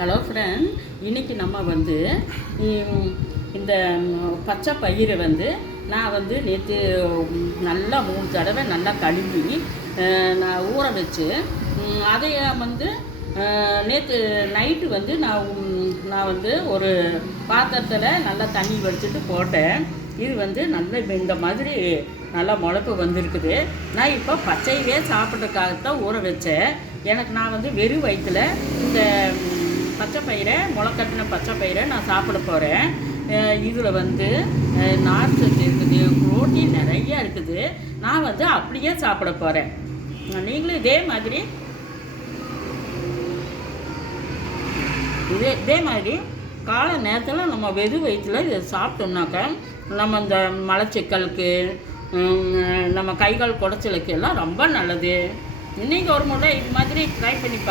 Hello friend, இன்றைக்கி நம்ம வந்து இந்த பச்சை பயிரை வந்து நான் வந்து நேற்று நல்லா 3 தடவை நல்லா கழுவி நான் ஊற வச்சு அதை வந்து நேற்று நைட்டு வந்து நான் வந்து ஒரு பாத்திரத்தில் நல்லா தண்ணி வடிச்சிட்டு போட்டேன். இது வந்து நல்ல இந்த மாதிரி நல்லா முளைப்பு வந்திருக்குது. நான் இப்போ பச்சையவே சாப்பிட்றதுக்காகத்தான் ஊற வச்சேன். நான் வந்து வெறும் வயிற்றில் இந்த பச்சை பயிரை முளைக்கட்டின பச்சை பயிரை நான் சாப்பிட போகிறேன். இதில் வந்து நார்ச்சத்து இருக்குது, புரோட்டீன் நிறையா இருக்குது. நான் வந்து அப்படியே சாப்பிட போகிறேன். நீங்களும் இதே மாதிரி காலை நேரத்தில் நம்ம வெறும் வயிற்றில் இதை சாப்பிட்டோம்னாக்கா நம்ம இந்த மலச்சிக்கலுக்கு நம்ம கைகால் குடைச்சலுக்கு எல்லாம் ரொம்ப நல்லது. நீங்கள் ஒரு முறை இது மாதிரி ட்ரை பண்ணி